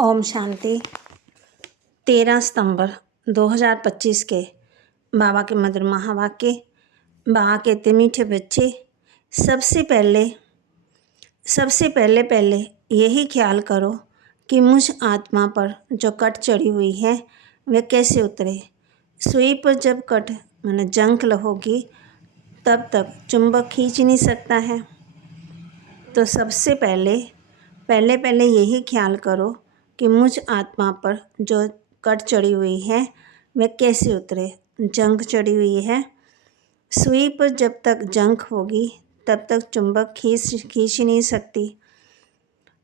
ओम शांति। 13 सितंबर 2025 के बाबा के मधुर महावाक्य। बाबा कहते मीठे बच्चे, सबसे पहले यही ख्याल करो कि मुझ आत्मा पर जो कट चढ़ी हुई है वह कैसे उतरे। सुई पर जब कट माने जंख होगी तब तक चुंबक खींच नहीं सकता है। तो सबसे पहले यही ख्याल करो कि मुझ आत्मा पर जो कट चढ़ी हुई है वह कैसे उतरे। जंग चढ़ी हुई है, सुई पर जब तक जंग होगी तब तक चुंबक खींच नहीं सकती।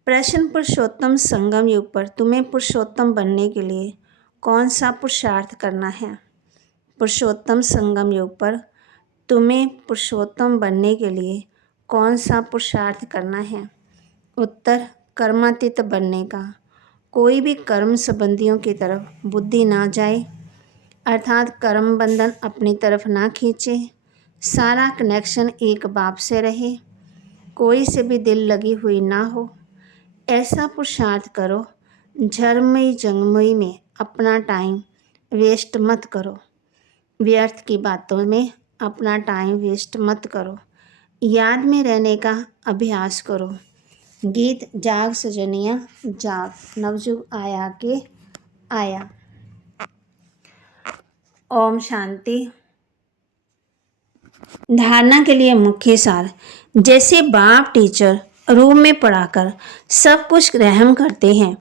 प्रश्न, पुरुषोत्तम संगम युग पर तुम्हें पुरुषोत्तम बनने के लिए कौन सा पुरुषार्थ करना है। पुरुषोत्तम संगम युग पर तुम्हें पुरुषोत्तम बनने के लिए कौन सा पुरुषार्थ करना है। उत्तर, कर्मातीत बनने का। कोई भी कर्म संबंधियों की तरफ बुद्धि ना जाए, अर्थात कर्म बंधन अपनी तरफ ना खींचे। सारा कनेक्शन एक बाप से रहे, कोई से भी दिल लगी हुई ना हो। ऐसा पुरुषार्थ करो। झरमयी जंगमयी में अपना टाइम वेस्ट मत करो। व्यर्थ की बातों में अपना टाइम वेस्ट मत करो। याद में रहने का अभ्यास करो। गीत जाग सजनिया जाग, नवयुग आया के आया। ओम शांति। धारणा के लिए मुख्य सार। जैसे बाप टीचर रूम में पढ़ाकर सब कुछ रहम करते हैं,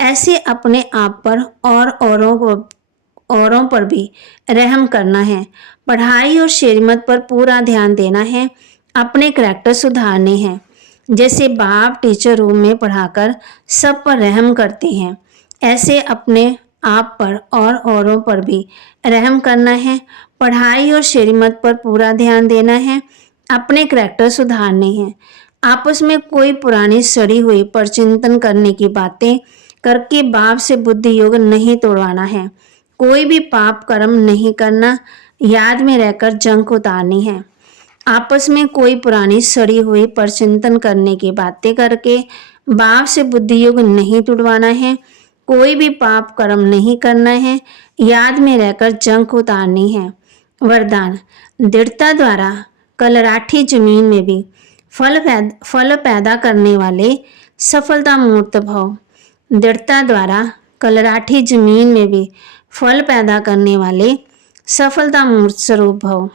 ऐसे अपने आप पर और औरों पर भी रहम करना है। पढ़ाई और श्रीमत पर पूरा ध्यान देना है। अपने करैक्टर सुधारने हैं। जैसे बाप टीचर रूम में पढ़ाकर सब पर रहम करते हैं, ऐसे अपने आप पर और औरों पर भी रहम करना है। पढ़ाई और श्रीमत पर पूरा ध्यान देना है। अपने करैक्टर सुधारने हैं। आपस में कोई पुरानी सड़ी हुई पर चिंतन करने की बातें करके बाप से बुद्धि योग नहीं तोड़वाना है। कोई भी पाप कर्म नहीं करना, याद में रहकर जंग उतारनी है। आपस में कोई पुरानी सड़ी हुई पर चिंतन करने की बातें करके बाप से बुद्धि योग नहीं तुड़वाना है। कोई भी पाप कर्म नहीं करना है, याद में रहकर जंग उतारनी है। वरदान, दृढ़ता द्वारा कलराठी जमीन में भी फल पैदा करने वाले सफलता मूर्त भव। दृढ़ता द्वारा कलराठी जमीन में भी फल पैदा करने वाले सफलता मूर्त स्वरूप भव।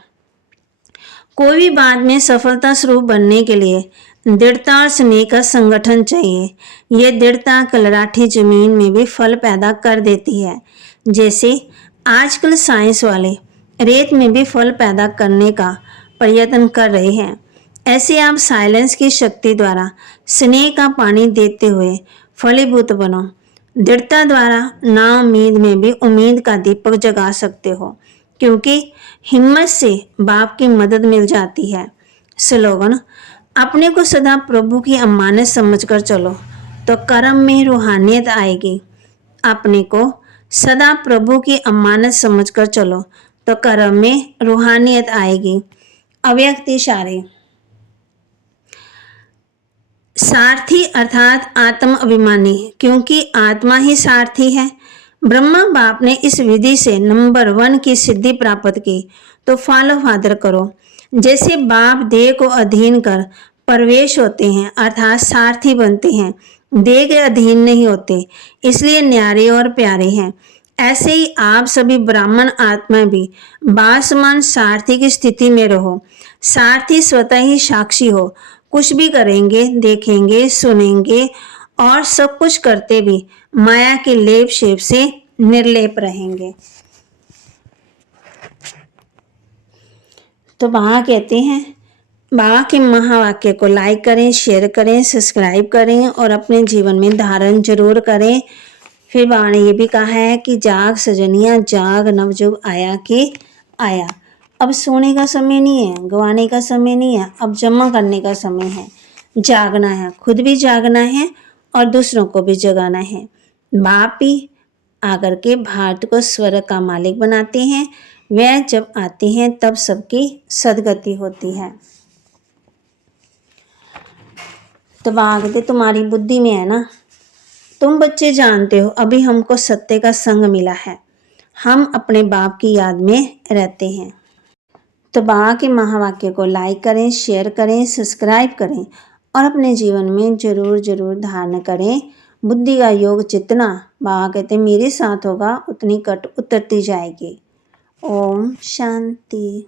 कोई भी बात में सफलता स्वरूप बनने के लिए दृढ़ता और स्नेह का संगठन चाहिए। यह दृढ़ता कलराठी जमीन में भी फल पैदा कर देती है। जैसे आजकल साइंस वाले रेत में भी फल पैदा करने का प्रयत्न कर रहे हैं, ऐसे आप साइलेंस की शक्ति द्वारा स्नेह का पानी देते हुए फलीभूत बनो। दृढ़ता द्वारा नाउम्मीद में भी उम्मीद का दीपक जगा सकते हो, क्योंकि हिम्मत से बाप की मदद मिल जाती है। स्लोगन, अपने को सदा प्रभु की अमानत समझकर चलो तो कर्म में रूहानियत आएगी। अपने को सदा प्रभु की अमानत समझकर चलो तो कर्म में रूहानियत आएगी। अव्यक्त इशारे। सारथी अर्थात आत्म अभिमानी, क्योंकि आत्मा ही सारथी है। ब्रह्मा बाप ने इस विधि से नंबर 1 की सिद्धि प्राप्त की, तो फॉलो फादर करो। जैसे बाप देह को अधीन कर प्रवेश होते हैं, अर्थात सारथी बनते हैं, देह के अधीन नहीं होते, इसलिए न्यारे और प्यारे हैं। ऐसे ही आप सभी ब्राह्मण आत्मा भी बासमान सारथी की स्थिति में रहो। सारथी स्वतः ही साक्षी हो, कुछ भी करेंगे, देखेंगे, सुनेंगे और सब कुछ करते भी माया के लेप शेप से निर्लेप रहेंगे। तो बाबा कहते हैं, बाबा के महावाक्य को लाइक करें, शेयर करें, सब्सक्राइब करें और अपने जीवन में धारण जरूर करें। फिर बाबा ने ये भी कहा है कि जाग सजनिया जाग, नवयुग आया के आया। अब सोने का समय नहीं है, गवाने का समय नहीं है, अब जमा करने का समय है। जागना है, खुद भी जागना है और दूसरों को भी जगाना है। बाप भी आकर के भारत को स्वर्ग का मालिक बनाते हैं। वह जब आते हैं तब सबकी सदगति होती है। तो बाप कहते तुम्हारी बुद्धि में है ना, तुम बच्चे जानते हो अभी हमको सत्य का संग मिला है, हम अपने बाप की याद में रहते हैं। तो बाबा के महावाक्य को लाइक करें, शेयर करें, सब्सक्राइब करें और अपने जीवन में ज़रूर ज़रूर धारण करें। बुद्धि का योग जितना बाबा कहते हैं मेरे साथ होगा उतनी कट उतरती जाएगी। ओम शांति।